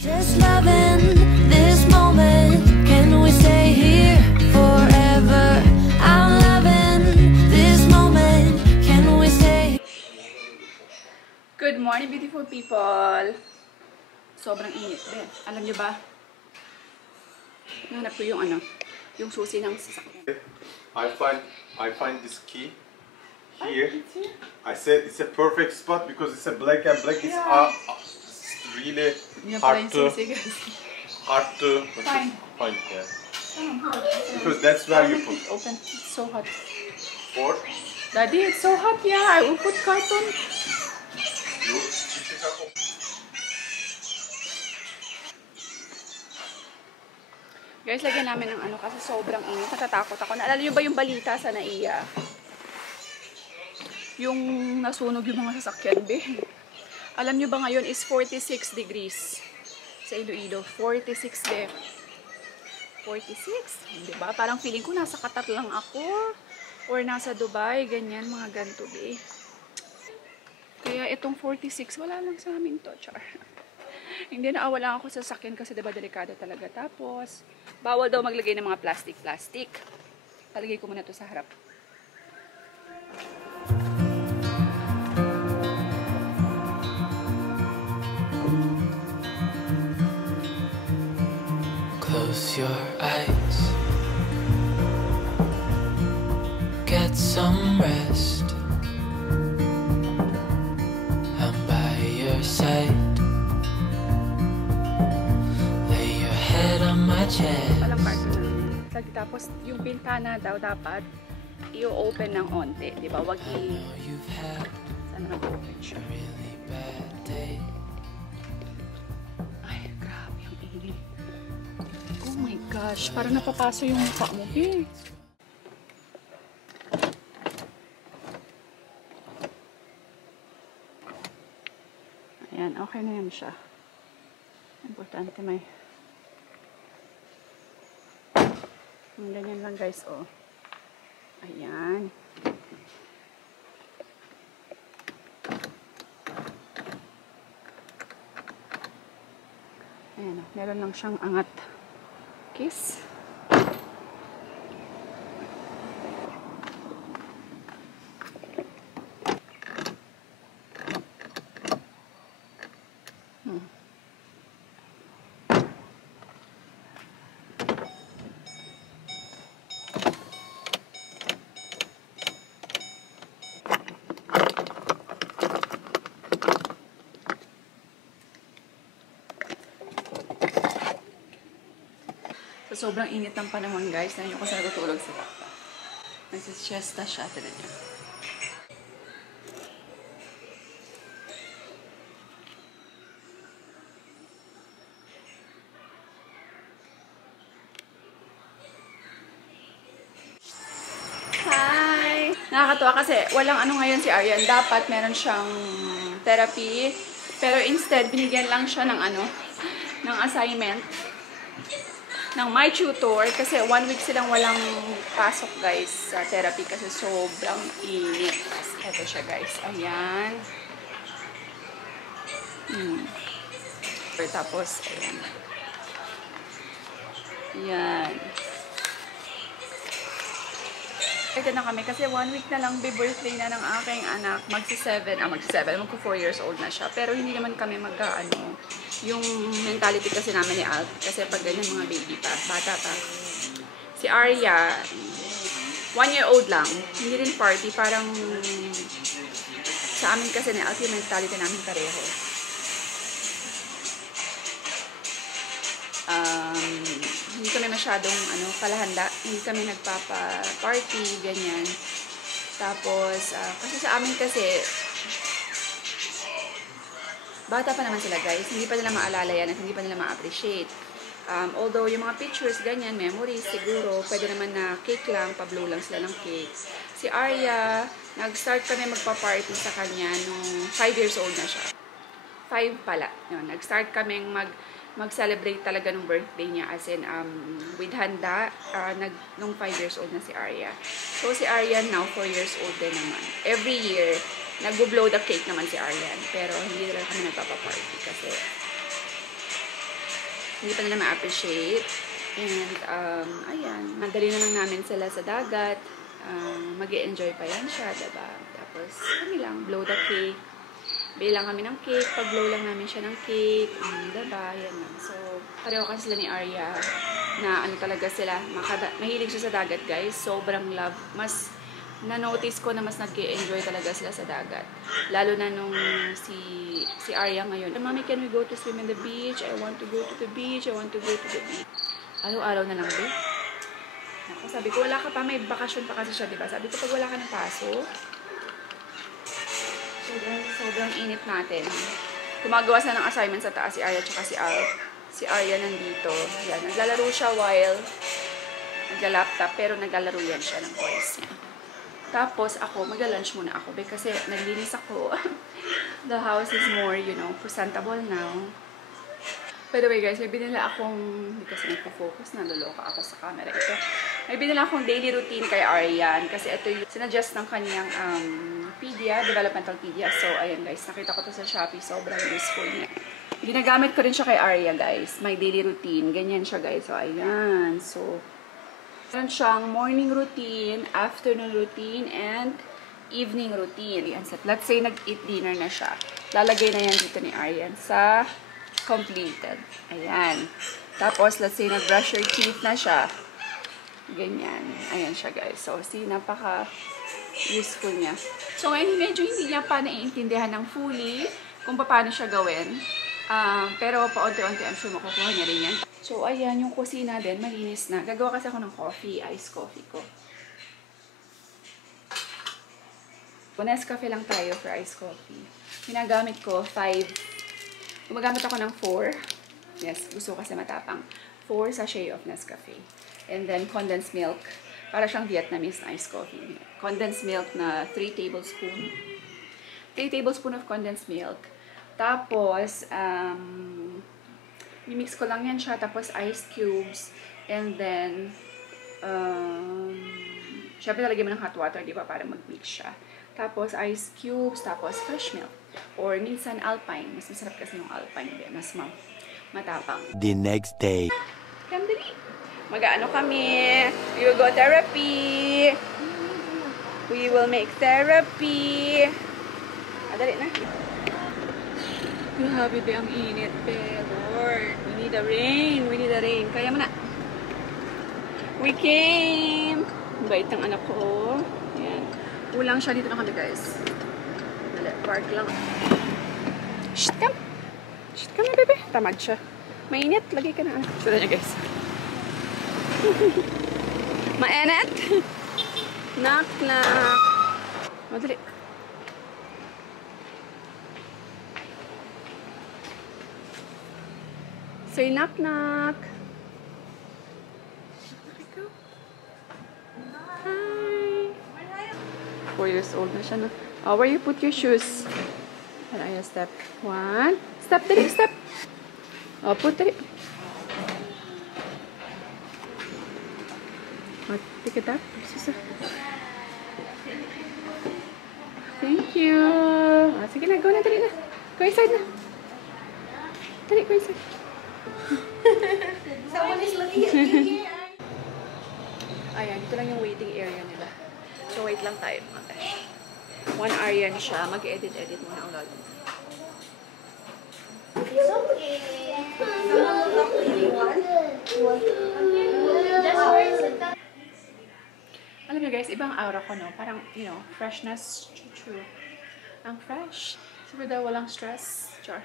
Just loving this moment. Can we stay here forever? I'm loving this moment. Can we stay? Good morning, beautiful people. Sobrang init din. Alam niyo ba? Nanap ko yung yung susi ng sasakyan. I find this key here. I said it's a perfect spot because it's a black and black. It's really hard to Find. Yeah. Because that's where you put. Open. It's so hot. For Daddy, it's so hot. Yeah, I will put carton. you. Guys, lagyan namin ng kasi sobrang init. Natatakot ako. Naalala niyo ba yung balita sa NAIA? Yung nasunog yung mga sasakyan, be. Alam niyo ba ngayon is 46 degrees sa Iloilo. 46, be. 46. Diba? Parang feeling ko nasa Qatar lang ako. Or nasa Dubai. Ganyan, mga ganito, be. Kaya itong 46, wala lang sa amin to, char. Hindi naawala ako sa sasakyan kasi diba delikado talaga. Tapos, bawal daw maglagay ng mga plastic. Talagay ko muna to sa harap. Close your eyes. Get some rest. I'm by your side. Walang carton na. Tapos, yung bintana daw dapat i-open ng onte. Diba? Wag Saan na open siya? Ay, grabe yung init. Oh my gosh. Parang napapaso yung mukha mo. Eh. Ayan. Okay na yan siya. Importante may ganyan lang guys, oh. Ayan. Ayan, oh. Meron lang siyang angat. Kiss. So, sobrang init ng panahon guys. Nandiyo ko sa natutulog sa baka. Nagsisyesta siya. Tignan niyo. Hi! Nakakatuwa kasi walang ngayon si Aryan. Dapat meron siyang therapy. Pero instead, binigyan lang siya ng ng assignment ng my tutor kasi 1 week silang walang pasok guys sa therapy kasi sobrang init. Ito siya guys. Ayan. Tapos, ayan. Ayan. Ito na kami kasi 1 week na lang birthday na ng aking anak. Magsi-7. Magko 4 years old na siya. Pero hindi naman kami yung mentality kasi namin ni Alf. Kasi pag ganyan mga baby pa, bata pa. Si Arya, 1-year-old lang. Hindi rin party. Parang sa amin kasi ni Alf yung mentality namin pareho. Hindi kami masyadong palahanda. Hindi kami nagpapa-party, ganyan. Tapos, kasi sa amin kasi, bata pa naman sila guys, hindi pa nila maalala yan at hindi pa nila ma-appreciate. Although yung mga pictures, ganyan, memories, siguro, pwede naman na cake lang, pa-blow lang sila ng cake. Si Arya, nag-start kami magpa-party sa kanya nung 5 years old na siya. 5 pala. Yun, nag-start kami mag-celebrate talaga ng birthday niya as in with handa nung 5 years old na si Arya. So si Aryan now 4 years old din naman. Every year nagbo-blow the cake naman si Aryan pero hindi lang kami nagpapa-party kasi hindi pa nila ma-appreciate. And, ayan, madali na lang namin sila sa dagat. Mag-e-enjoy pa yan siya, diba? Tapos, kami lang, blow the cake. Bili lang kami ng cake, pag-blow lang namin siya ng cake. Diba? Yan lang. So, pareho kasi sila ni Arya na ano talaga sila, mahilig siya sa dagat, guys. Sobrang love. Mas, na-notice ko na mas nag-enjoy talaga sila sa dagat. Lalo na nung si Arya ngayon. Mommy, can we go to swim in the beach? I want to go to the beach. I want to go to the beach. Araw-araw na lang, be. Ako, sabi ko, wala ka pa. May bakasyon pa kasi siya, diba? Sabi ko, pag wala ka ng pasok, sobrang init natin. Gumagawa sa ng assignment sa taas si Arya tsaka si Al. Si Arya nandito. Yan, naglalaro siya while nagla-laptop, pero naglalaro yan siya ng voice niya. Tapos ako, magla-lunch muna ako kasi naglinis ako. The house is more, you know, presentable now. By the way guys, may binila akong, hindi kasi nagpo-focus, naloloka ako sa camera ito. May binila akong daily routine kay Aryan kasi ito yung sinadjust ng kanyang pedia, developmental pedia. So ayan guys, nakita ko to sa Shopee, sobrang useful niya. Ginagamit ko rin siya kay Arya guys, my daily routine. Ganyan siya guys, so ayan. So, meron siyang morning routine, afternoon routine, and evening routine. Ayan, so, let's say nag-eat dinner na siya. Lalagay na yan dito ni Aryan sa completed. Ayan. Tapos, let's say, nag-brush your teeth na siya. Ganyan. Ayan siya, guys. So, see, napaka-useful niya. So, ngayon, medyo hindi niya pa naiintindihan ng fully kung paano siya gawin. Pero, paunti-unti, I'm sure makukuha niya rin yan. So, ayan, yung kusina din, malinis na. Gagawa kasi ako ng coffee, iced coffee ko. Nescafe lang tayo for iced coffee. Ginagamit ko 5. Gumagamit ako ng 4. Yes, gusto ko kasi matapang. 4 sachet of Nescafe. And then, condensed milk. Para siyang Vietnamese na iced coffee. Condensed milk na 3 tablespoon. 3 tablespoon of condensed milk. Tapos, mimix ko lang yan siya. Tapos, ice cubes. And then, syempre talagyan mo ng hot water, di ba? Para mag-mix siya. Tapos, ice cubes. Tapos, fresh milk. Or minsan Alpine. Mas masarap kasi yung Alpine. Mas matapang. The next day. Kandali. Mag-ano kami. We will go therapy. We will make therapy. Dali na. Grabe ba ang init, be. Lord. We need a rain. We need a rain. Kaya mo na. We came. Bait ang anak ko. Ayan. Kulang siya dito na kami, guys. Park lang. Shh, come. Shh, come na, bebe. Tamad siya. Mainit. Lagi ka na. Sura niya, guys. Mainit. Knock, knock. Madali. Say knock, knock. Hi. 4 years old na siya, no? Oh, where you put your shoes? And I step 1. Step, dali, step. Oh, put dali. Oh, pick it up. Thank you. Oh, sige na, go na, dali na. Go inside na. Dali, go inside. Someone is looking at me here. Ayan, dito lang yung waiting area nila. So, wait lang tayo, mga besh. 1 Aryan siya. Mag-edit-edit muna ang log. It's okay. Just where is it? Alam niyo guys, ibang aura ko, no? Parang, you know, freshness. True. Ang fresh. Sabi daw, walang stress. Char.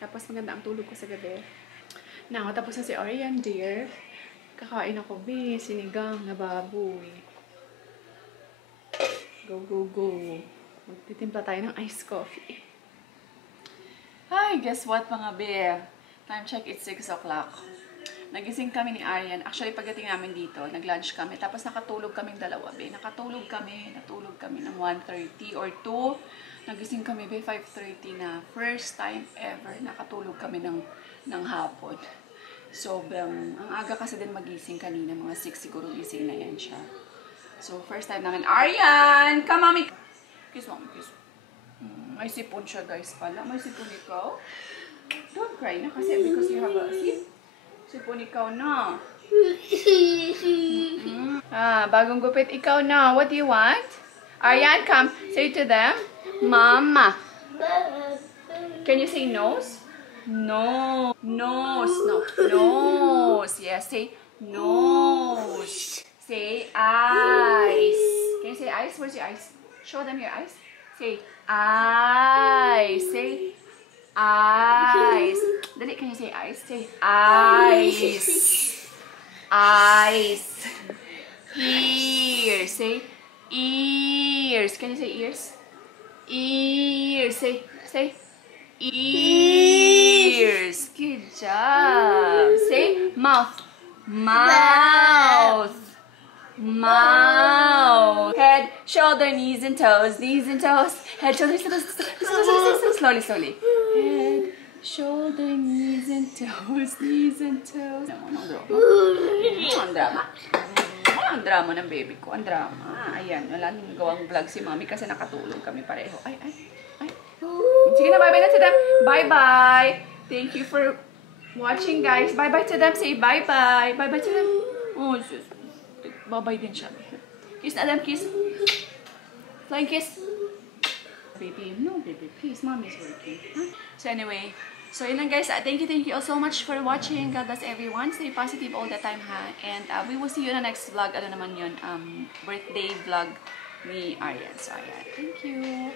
Tapos maganda ang tulog ko sa gabi. Now, tapos na si Aryan, dear. Kakain ako, be. Sinigang na baboy. Go, go, go. Magtitimpla tayo ng iced coffee. Hi, guess what mga be? Time check, it's 6 o'clock. Nagising kami ni Aryan. Actually, pagdating namin dito, nag-lunch kami. Tapos nakatulog kaming dalawa, be. Natulog kami ng 1:30 or 2. Nagising kami, be, 5:30 na. First time ever, nakatulog kami ng hapon. Sobrang, ang aga kasi din magising kanina. Mga 6 siguro gising na yan siya. So, first time namin, Aryan! Come, mommy! Kiss, mommy, kiss. May sipon siya, guys, pala. May sipon ikaw? Don't Don't cry na kasi because you have a sipon ikaw na. Bagong gupit ikaw na. What do you want? Aryan, come. Say to them, Mama. Can you say nose? No. Nose. No. Nose. Yes, say nose. Say eyes. Can you say eyes? Where's your eyes? Show them your eyes. Say eyes. Say eyes. Dali, can you say eyes? Say eyes. Eyes. Ears. Say ears. Can you say ears? Ears. Say ears. Good job. Say mouth. Mouth. Mouth. Head, shoulder, knees and toes. Knees and toes. Head, shoulder, slowly. Head, shoulder, knees and toes. Knees and toes. Ang drama ng baby ko. Ang drama. Ayan, wala nang gawang vlog si Mami kasi nakatulog kami pareho. Ay. Sige na, bye-bye na to them. Bye-bye. Thank you for watching, guys. Bye-bye to them. Say bye-bye. Bye-bye to them. Oh, just bye-bye din siya. Kiss na them. Kiss. Flying kiss. Baby. No, baby. Please. Mommy's working. Huh? So anyway. So yun lang, guys. Thank you all so much for watching. God bless everyone. Stay positive all the time, ha? And we will see you in the next vlog. Ano naman yun? Birthday vlog ni Aryan. So ayan. Thank you.